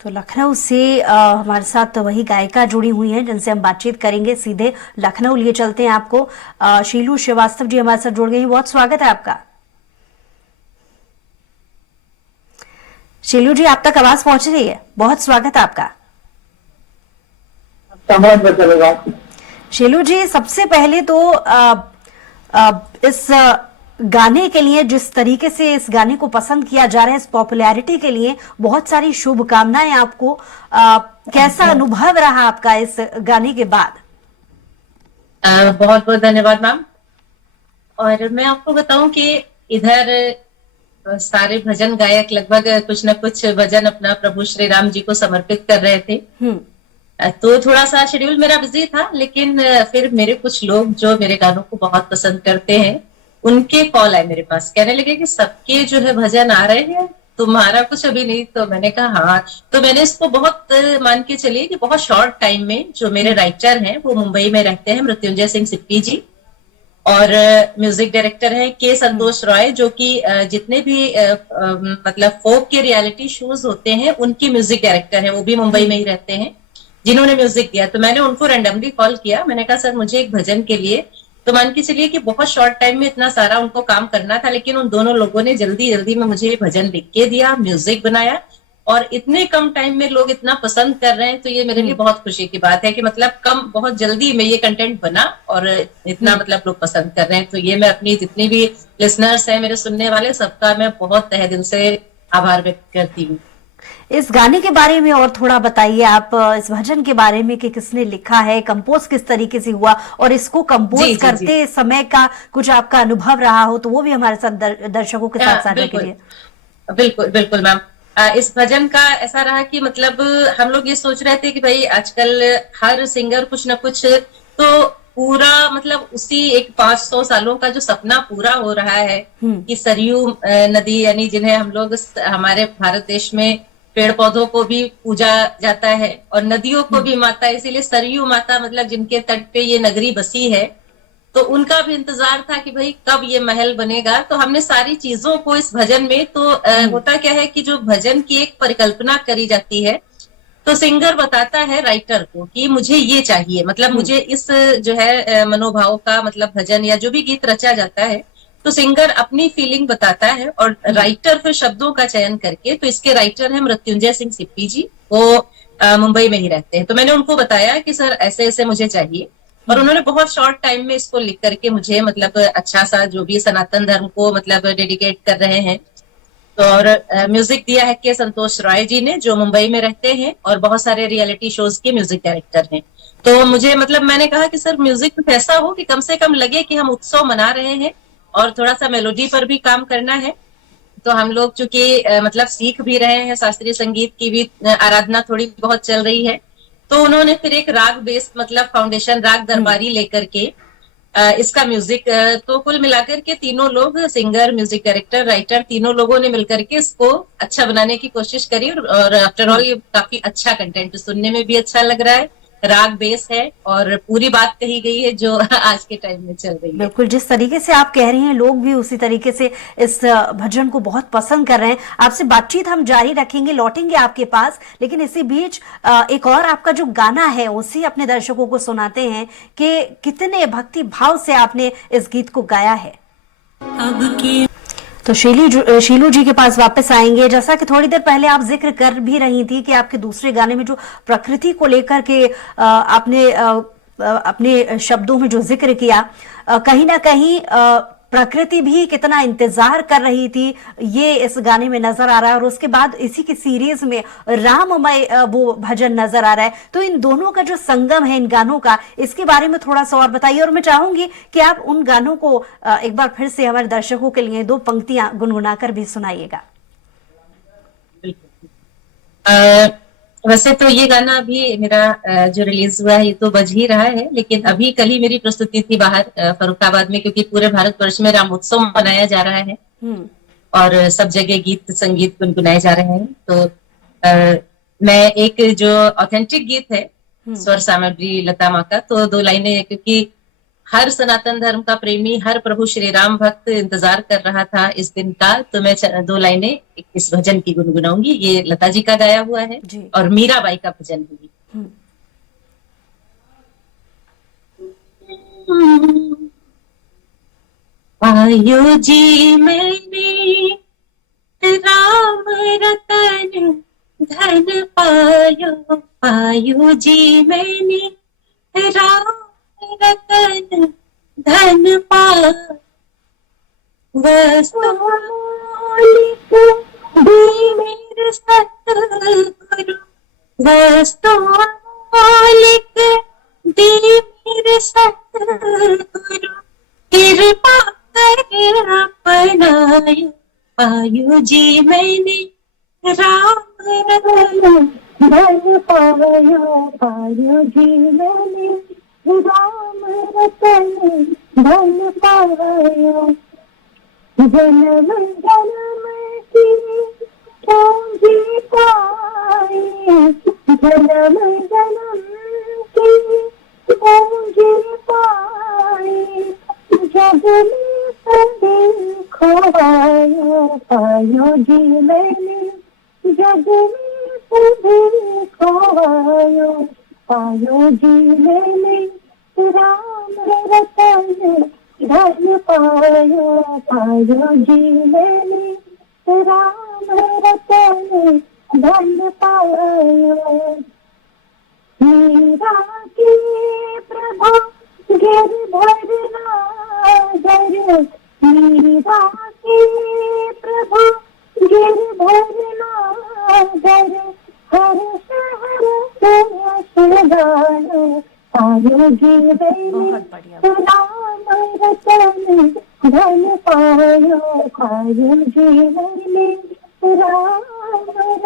तो लखनऊ से हमारे साथ तो वही गायिका जुड़ी हुई हैं जिनसे हम बातचीत करेंगे। सीधे लखनऊ लिए चलते हैं आपको। शीलू श्रीवास्तव जी हमारे साथ जुड़ गई हैं। बहुत स्वागत है आपका। शीलू जी, आप तक आवाज पहुंच रही है? बहुत स्वागत है आपका। समझ में चलेगा। शीलू जी, सबसे पहले तो इस गाने के लिए, जिस तरीके से इस गाने को पसंद किया जा रहा है, इस पॉपुलैरिटी के लिए बहुत सारी शुभकामनाएं आपको। कैसा अनुभव रहा आपका इस गाने के बाद? बहुत बहुत धन्यवाद मैम। और मैं आपको बताऊं कि इधर सारे भजन गायक लगभग कुछ न कुछ भजन अपना प्रभु श्री राम जी को समर्पित कर रहे थे। तो थोड़ा सा शेड्यूल मेरा बिजी था, लेकिन फिर मेरे कुछ लोग जो मेरे गानों को बहुत पसंद करते हैं, उनके कॉल आए मेरे पास, कहने लगे कि सबके जो है भजन आ रहे हैं, तुम्हारा कुछ अभी नहीं। तो मैंने कहा हाँ। तो मैंने इसको बहुत मान के चलिए कि बहुत शॉर्ट टाइम में जो मेरे राइटर हैं वो मुंबई में रहते हैं, मृत्युंजय सिंह सिप्पी जी, और म्यूजिक डायरेक्टर हैं के संतोष रॉय, जो कि जितने भी मतलब फोक के रियलिटी शोज होते हैं उनकी म्यूजिक डायरेक्टर हैं, वो भी मुंबई में ही रहते हैं, जिन्होंने म्यूजिक दिया। तो मैंने उनको रैंडमली कॉल किया, मैंने कहा सर मुझे एक भजन के लिए, तो मान के चलिए कि बहुत शॉर्ट टाइम में इतना सारा उनको काम करना था, लेकिन उन दोनों लोगों ने जल्दी जल्दी में मुझे भजन लिख के दिया, म्यूजिक बनाया, और इतने कम टाइम में लोग इतना पसंद कर रहे हैं। तो ये मेरे लिए बहुत खुशी की बात है कि मतलब बहुत जल्दी में ये कंटेंट बना और इतना मतलब लोग पसंद कर रहे हैं। तो ये मैं अपनी जितनी भी लिसनर्स हैं, मेरे सुनने वाले, सबका मैं बहुत तहे दिल से आभार व्यक्त करती हूँ। इस गाने के बारे में और थोड़ा बताइए आप, इस भजन के बारे में कि किसने लिखा है, कंपोज किस तरीके से हुआ, और इसको कंपोज करते समय का कुछ आपका अनुभव रहा हो तो वो भी हमारे साथ दर्शकों के साथ साझा करिए। बिल्कुल बिल्कुल मैम। इस भजन का ऐसा रहा कि मतलब हम लोग ये सोच रहे थे कि भाई आजकल हर सिंगर कुछ ना कुछ, तो पूरा मतलब उसी एक 500 सालों का जो सपना पूरा हो रहा है कि सरयू नदी, यानी जिन्हें हम लोग हमारे भारत देश में पेड़ पौधों को भी पूजा जाता है और नदियों को भी माता, इसीलिए सरयू माता मतलब जिनके तट पे ये नगरी बसी है, तो उनका भी इंतजार था कि भाई कब ये महल बनेगा। तो हमने सारी चीजों को इस भजन में, तो होता क्या है कि जो भजन की एक परिकल्पना करी जाती है, तो सिंगर बताता है राइटर को कि मुझे ये चाहिए, मतलब मुझे इस जो है मनोभाव का मतलब भजन या जो भी गीत रचा जाता है, तो सिंगर अपनी फीलिंग बताता है और राइटर फिर शब्दों का चयन करके, तो इसके राइटर है मृत्युंजय सिंह सिप्पी जी, वो मुंबई में ही रहते हैं। तो मैंने उनको बताया कि सर ऐसे ऐसे मुझे चाहिए, और उन्होंने बहुत शॉर्ट टाइम में इसको लिख करके मुझे मतलब अच्छा सा, जो भी सनातन धर्म को मतलब डेडिकेट कर रहे हैं, तो और म्यूजिक दिया है के संतोष रॉय जी ने, जो मुंबई में रहते हैं और बहुत सारे रियलिटी शोज के म्यूजिक डायरेक्टर हैं। तो मुझे मतलब मैंने कहा कि सर म्यूजिक कुछ ऐसा हो कि कम से कम लगे कि हम उत्सव मना रहे हैं, और थोड़ा सा मेलोडी पर भी काम करना है। तो हम लोग चूंकि मतलब सीख भी रहे हैं, शास्त्रीय संगीत की भी आराधना थोड़ी बहुत चल रही है, तो उन्होंने फिर एक राग बेस्ड मतलब फाउंडेशन राग दरबारी लेकर के इसका म्यूजिक, तो कुल मिलाकर के तीनों लोग, सिंगर, म्यूजिक डायरेक्टर, राइटर, तीनों लोगों ने मिलकर के इसको अच्छा बनाने की कोशिश करी, और आफ्टर ऑल ये काफी अच्छा कंटेंट, सुनने में भी अच्छा लग रहा है, राग बेस है और पूरी बात कही गई है जो आज के टाइम में चल रही है। बिल्कुल, जिस तरीके से आप कह रही हैं लोग भी उसी तरीके से इस भजन को बहुत पसंद कर रहे हैं। आपसे बातचीत हम जारी रखेंगे, लौटेंगे आपके पास, लेकिन इसी बीच एक और आपका जो गाना है उसे अपने दर्शकों को सुनाते हैं कि कितने भक्ति भाव से आपने इस गीत को गाया है। अब की तो शीलू जी के पास वापस आएंगे। जैसा कि थोड़ी देर पहले आप जिक्र कर भी रही थी कि आपके दूसरे गाने में जो प्रकृति को लेकर के आपने अपने शब्दों में जो जिक्र किया, कहीं ना कहीं प्रकृति भी कितना इंतजार कर रही थी, ये इस गाने में नजर आ रहा है। और उसके बाद इसी की सीरीज में राममय वो भजन नजर आ रहा है। तो इन दोनों का जो संगम है इन गानों का, इसके बारे में थोड़ा सा और बताइए। और मैं चाहूंगी कि आप उन गानों को एक बार फिर से हमारे दर्शकों के लिए 2 पंक्तियां गुनगुनाकर भी सुनाइएगा। वैसे तो ये गाना अभी मेरा जो रिलीज हुआ है ये तो बज ही रहा है, लेकिन अभी कल ही मेरी प्रस्तुति थी बाहर फर्रुखाबाद में, क्योंकि पूरे भारतवर्ष में रामोत्सव मनाया जा रहा है और सब जगह गीत संगीत गुनगुनाए जा रहे हैं। तो मैं एक जो ऑथेंटिक गीत है, स्वर सामग्री लता माँ का, तो 2 लाइनें, क्योंकि हर सनातन धर्म का प्रेमी, हर प्रभु श्री राम भक्त इंतजार कर रहा था इस दिन का। तो मैं 2 लाइनें इस भजन की गुनगुनाऊंगी। ये लता जी का गाया हुआ है जी। और मीराबाई का भजन है। हम्म, पायो जी मैंने राम रतन धन पायो, पायो जी मैंने राम रतन धन पायो, वस्तु मौलिक दी मेरे सतगुरु, वस्तु मौलिक दी मेरे सतगुरु, कृपा कर अपनायो, पायो जी मैंने राम रतन धन पायो, पायो जी मैंने राम रतन धन पायो, जन्म जन्म की पूंजी पाई, जन्म जन्म की पूंजी पाई, जग में सभी खोवायो, पायो जी मैंने जग में सभी खोवायो, पायो जी मैंने राम रतन धन पायो, पायो जी मैंने राम रतन धन पायो, मीरा की प्रभा गिरधर नागर, मीरा की प्रभा गिरधर नागर, हर शहर से गायो, पायो जी मैंने बहुत बढ़िया। राम रतन धन पायो, पायो जी मैंने राम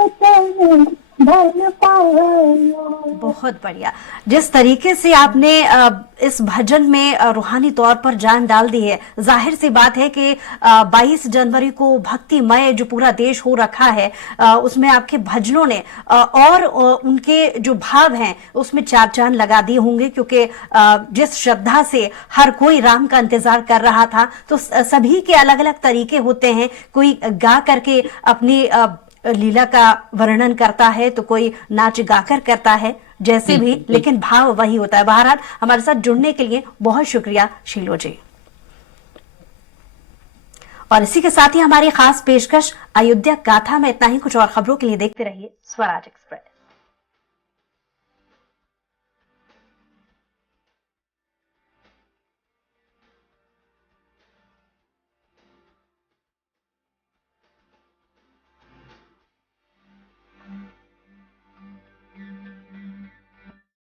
रतन धन पायो। बहुत बढ़िया। जिस तरीके से आपने इस भजन में रूहानी तौर पर जान डाल दी है, जाहिर सी बात है कि 22 जनवरी को भक्तिमय जो पूरा देश हो रखा है, उसमें आपके भजनों ने और उनके जो भाव हैं उसमें चार चांद लगा दिए होंगे, क्योंकि जिस श्रद्धा से हर कोई राम का इंतजार कर रहा था, तो सभी के अलग अलग तरीके होते हैं। कोई गा करके अपनी लीला का वर्णन करता है, तो कोई नाच गाकर करता है, जैसे भी, लेकिन भाव वही होता है। बहरहाल हमारे साथ जुड़ने के लिए बहुत शुक्रिया शीलो जी। और इसी के साथ ही हमारी खास पेशकश अयोध्या गाथा में इतना ही। कुछ और खबरों के लिए देखते रहिए स्वराज एक्सप्रेस।